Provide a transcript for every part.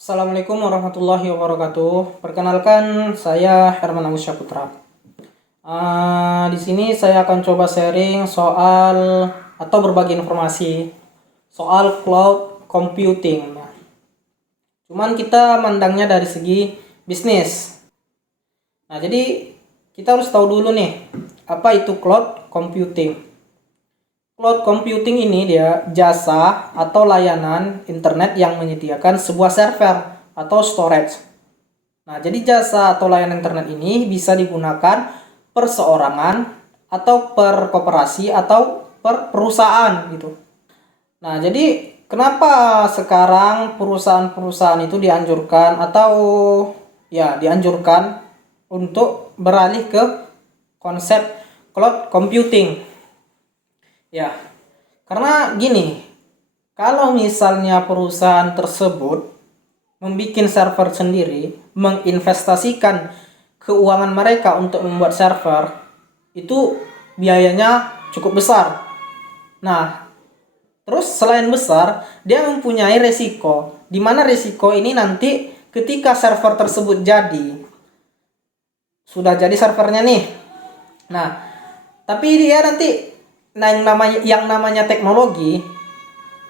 Assalamualaikum warahmatullahi wabarakatuh. Perkenalkan, saya Herman Agus Syaputra. Di sini saya akan coba sharing soal atau berbagi informasi soal cloud computing. Cuman kita mandangnya dari segi bisnis. Jadi kita harus tahu dulu nih, apa itu cloud computing. Cloud computing ini dia jasa atau layanan internet yang menyediakan sebuah server atau storage. Jadi jasa atau layanan internet ini bisa digunakan perseorangan atau per koperasi atau per perusahaan gitu. Jadi kenapa sekarang perusahaan-perusahaan itu dianjurkan atau dianjurkan untuk beralih ke konsep cloud computing? Karena gini, kalau misalnya perusahaan tersebut membuat server sendiri, menginvestasikan keuangan mereka untuk membuat server, itu biayanya cukup besar. Terus selain besar, dia mempunyai resiko, di mana resiko ini nanti ketika server tersebut sudah jadi servernya nih. Tapi dia nanti yang namanya teknologi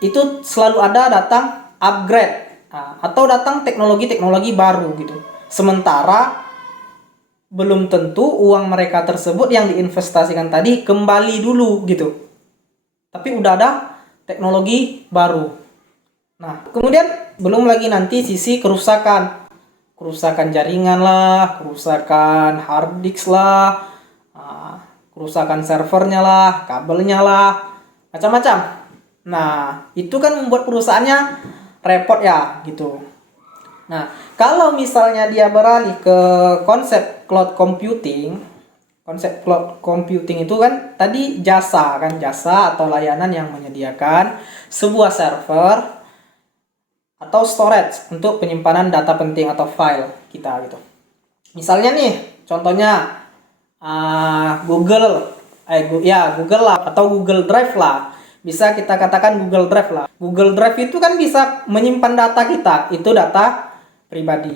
itu selalu ada datang upgrade atau datang teknologi-teknologi baru gitu. Sementara belum tentu uang mereka tersebut yang diinvestasikan tadi kembali dulu gitu. Tapi udah ada teknologi baru. Kemudian belum lagi nanti sisi kerusakan jaringan lah, kerusakan hard disk lah, kerusakan servernya lah, kabelnya lah, macam-macam. Itu kan membuat perusahaannya repot ya gitu. Kalau misalnya dia beralih ke konsep cloud computing, itu kan tadi jasa atau layanan yang menyediakan sebuah server atau storage untuk penyimpanan data penting atau file kita gitu. Misalnya nih, contohnya Google lah atau Google Drive lah, bisa kita katakan Google Drive lah. Google Drive itu kan bisa menyimpan data kita, itu data pribadi.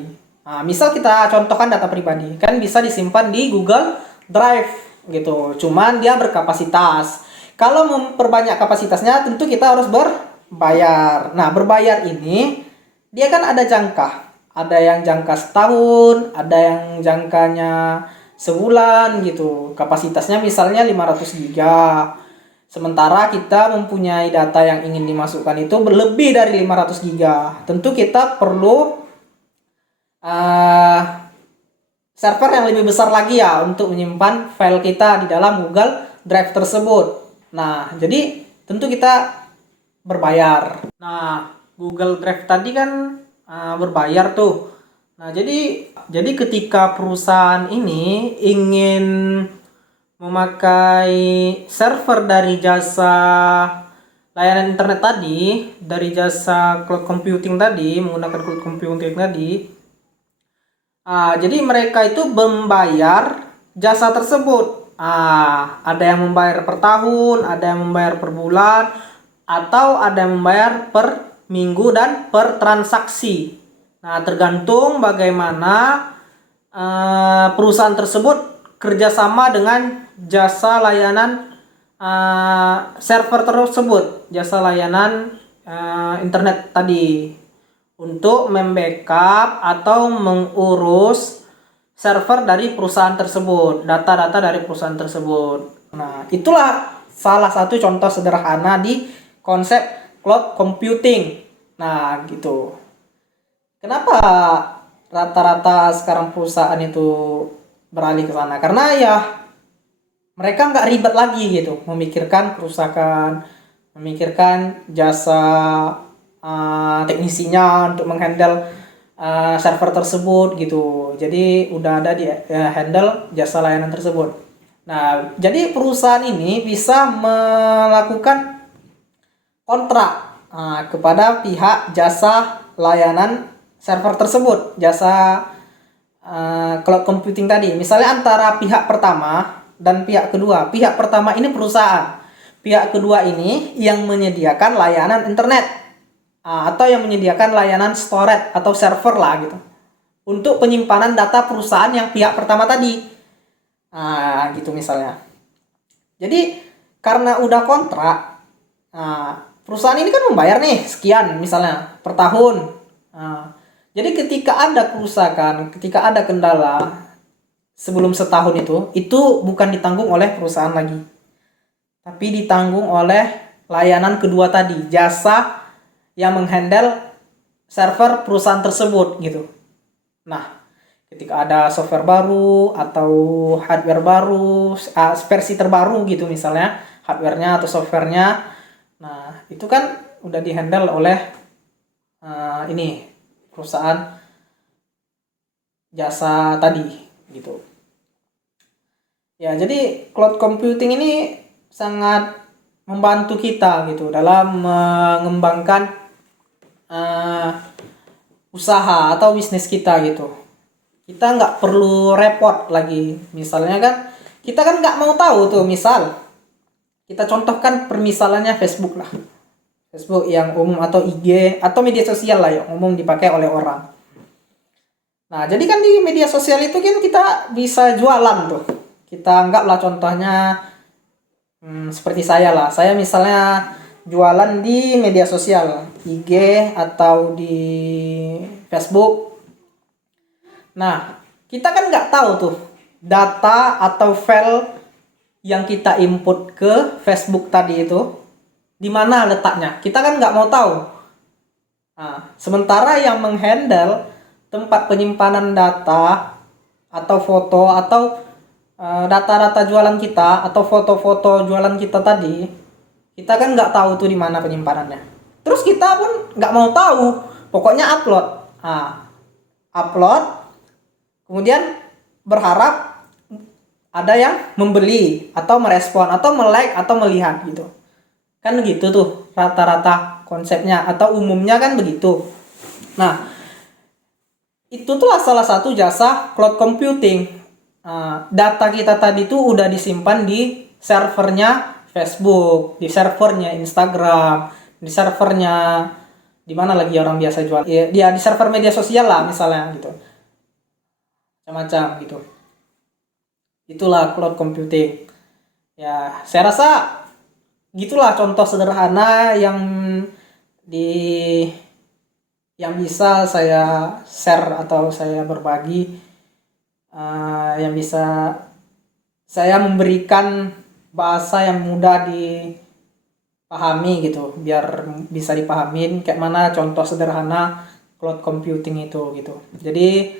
Misal kita contohkan data pribadi kan bisa disimpan di Google Drive gitu, cuman dia berkapasitas. Kalau memperbanyak kapasitasnya tentu kita harus berbayar. Berbayar ini dia kan ada yang jangka setahun, ada yang jangkanya sebulan gitu. Kapasitasnya misalnya 500 GB. Sementara kita mempunyai data yang ingin dimasukkan itu berlebih dari 500 GB. Tentu kita perlu server yang lebih besar lagi ya untuk menyimpan file kita di dalam Google Drive tersebut. Jadi tentu kita berbayar. Google Drive tadi kan berbayar tuh. Jadi ketika perusahaan ini ingin memakai server dari jasa layanan internet tadi, dari jasa cloud computing tadi, menggunakan cloud computing tadi, jadi mereka itu membayar jasa tersebut. Ada yang membayar per tahun, ada yang membayar per bulan, atau ada yang membayar per minggu dan per transaksi. Tergantung bagaimana perusahaan tersebut kerjasama dengan jasa layanan server tersebut, jasa layanan internet tadi, untuk membackup atau mengurus server dari perusahaan tersebut, data-data dari perusahaan tersebut. Itulah salah satu contoh sederhana di konsep cloud computing. Gitu. Kenapa rata-rata sekarang perusahaan itu beralih ke sana? Karena mereka nggak ribet lagi gitu, memikirkan kerusakan, memikirkan jasa teknisinya untuk menghandle server tersebut gitu. Jadi udah ada di handle jasa layanan tersebut. Jadi perusahaan ini bisa melakukan kontrak kepada pihak jasa layanan server tersebut, jasa cloud computing tadi. Misalnya antara pihak pertama dan pihak kedua. Pihak pertama ini perusahaan, pihak kedua ini yang menyediakan layanan internet. atau yang menyediakan layanan storage atau server lah gitu untuk penyimpanan data perusahaan yang pihak pertama tadi. Gitu misalnya. Jadi karena udah kontrak, perusahaan ini kan membayar nih sekian misalnya per tahun. Jadi ketika ada kerusakan, ketika ada kendala sebelum setahun itu bukan ditanggung oleh perusahaan lagi, tapi ditanggung oleh layanan kedua tadi, jasa yang menghandle server perusahaan tersebut gitu. Nah, ketika ada software baru atau hardware baru, versi terbaru gitu misalnya, hardwarenya atau softwarenya, nah itu kan udah dihandle oleh ini perusahaan jasa tadi gitu. Ya, jadi cloud computing ini sangat membantu kita gitu dalam mengembangkan usaha atau bisnis kita gitu. Kita nggak perlu repot lagi. Misalnya kan, kita kan nggak mau tahu tuh, misal kita contohkan permisalannya Facebook lah. Facebook yang umum atau IG atau media sosial lah yang umum dipakai oleh orang. Nah, jadi kan di media sosial itu kan kita bisa jualan tuh. Kita anggaplah contohnya seperti saya lah. Saya misalnya jualan di media sosial, IG atau di Facebook. Nah, kita kan nggak tahu tuh data atau file yang kita input ke Facebook tadi itu di mana letaknya. Kita kan nggak mau tahu. Nah, sementara yang menghandle tempat penyimpanan data atau foto atau data-data jualan kita atau foto-foto jualan kita tadi, kita kan nggak tahu tuh di mana penyimpanannya. Terus kita pun nggak mau tahu, pokoknya upload. Upload, kemudian berharap ada yang membeli atau merespon atau like atau melihat gitu. Kan begitu tuh rata-rata konsepnya atau umumnya kan begitu. Nah, itu tuh salah satu jasa cloud computing. Data kita tadi tuh udah disimpan di servernya Facebook, di servernya Instagram, di servernya di mana lagi orang biasa jual, ya di server media sosial lah misalnya gitu, macam-macam gitu. Itulah cloud computing. Ya, saya rasa gitulah contoh sederhana yang bisa saya share atau saya berbagi, yang bisa saya memberikan bahasa yang mudah dipahami gitu, biar bisa dipahamin kayak mana contoh sederhana cloud computing itu gitu. Jadi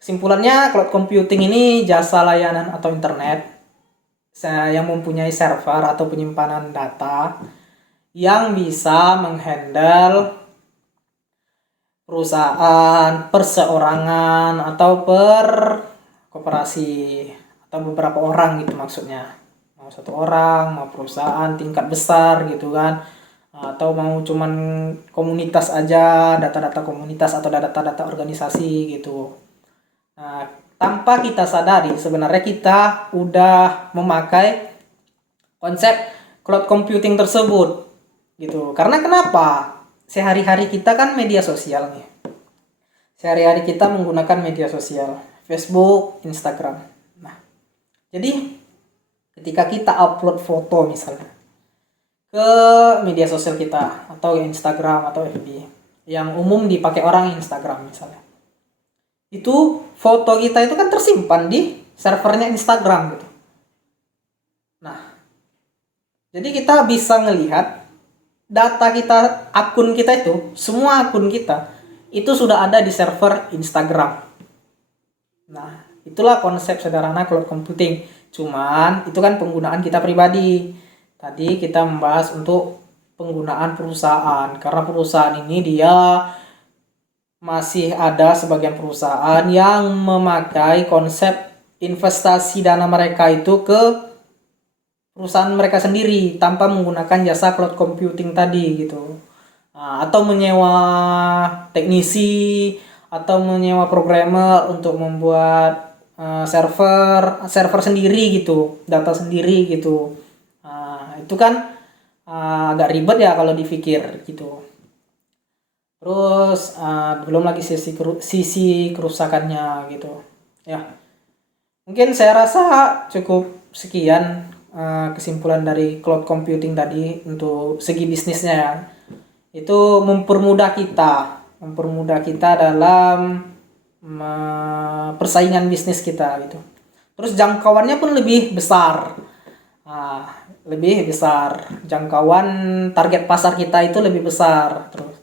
kesimpulannya, cloud computing ini jasa layanan atau internet yang mempunyai server atau penyimpanan data yang bisa menghandle perusahaan, perseorangan, atau per koperasi atau beberapa orang gitu maksudnya. Mau satu orang, mau perusahaan tingkat besar gitu kan, atau mau cuman komunitas aja, data-data komunitas atau data-data organisasi gitu. Nah, tanpa kita sadari sebenarnya kita udah memakai konsep cloud computing tersebut gitu. Karena kenapa? Sehari-hari kita kan media sosial nih. Sehari-hari kita menggunakan media sosial, Facebook, Instagram. Nah, jadi ketika kita upload foto misalnya ke media sosial kita atau Instagram atau FB, yang umum dipakai orang Instagram misalnya, itu foto kita itu kan tersimpan di servernya Instagram gitu. Nah, jadi kita bisa ngelihat data kita, akun kita itu, semua akun kita itu sudah ada di server Instagram. Nah, itulah konsep sederhana cloud computing. Cuman itu kan penggunaan kita pribadi. Tadi kita membahas untuk penggunaan perusahaan, karena perusahaan ini dia masih ada sebagian perusahaan yang memakai konsep investasi dana mereka itu ke perusahaan mereka sendiri tanpa menggunakan jasa cloud computing tadi gitu. Atau menyewa teknisi atau menyewa programmer untuk membuat server sendiri gitu, data sendiri gitu. Itu kan agak ribet ya kalau dipikir gitu. Terus belum lagi sisi kerusakannya gitu. Ya, mungkin saya rasa cukup sekian kesimpulan dari cloud computing tadi untuk segi bisnisnya ya. Itu mempermudah kita dalam persaingan bisnis kita gitu. Terus jangkauannya pun lebih besar. Lebih besar. Jangkauan target pasar kita itu lebih besar. Terus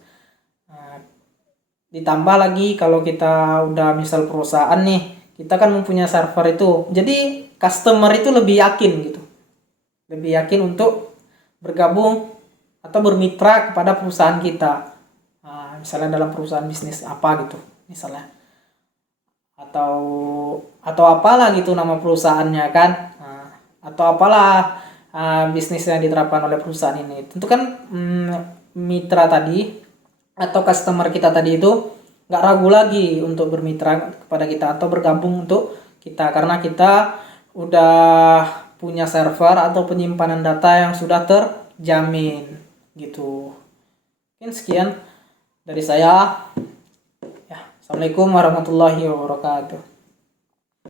ditambah lagi kalau kita udah misal perusahaan nih, kita kan mempunyai server itu. Jadi customer itu lebih yakin gitu. Lebih yakin untuk bergabung atau bermitra kepada perusahaan kita. Misalnya dalam perusahaan bisnis apa gitu, misalnya. Atau apalah gitu nama perusahaannya kan. Atau apalah bisnis yang diterapkan oleh perusahaan ini. Tentu kan mitra tadi atau customer kita tadi itu nggak ragu lagi untuk bermitra kepada kita atau bergabung untuk kita, karena kita udah punya server atau penyimpanan data yang sudah terjamin gitu. Mungkin sekian dari saya ya. Assalamualaikum warahmatullahi wabarakatuh.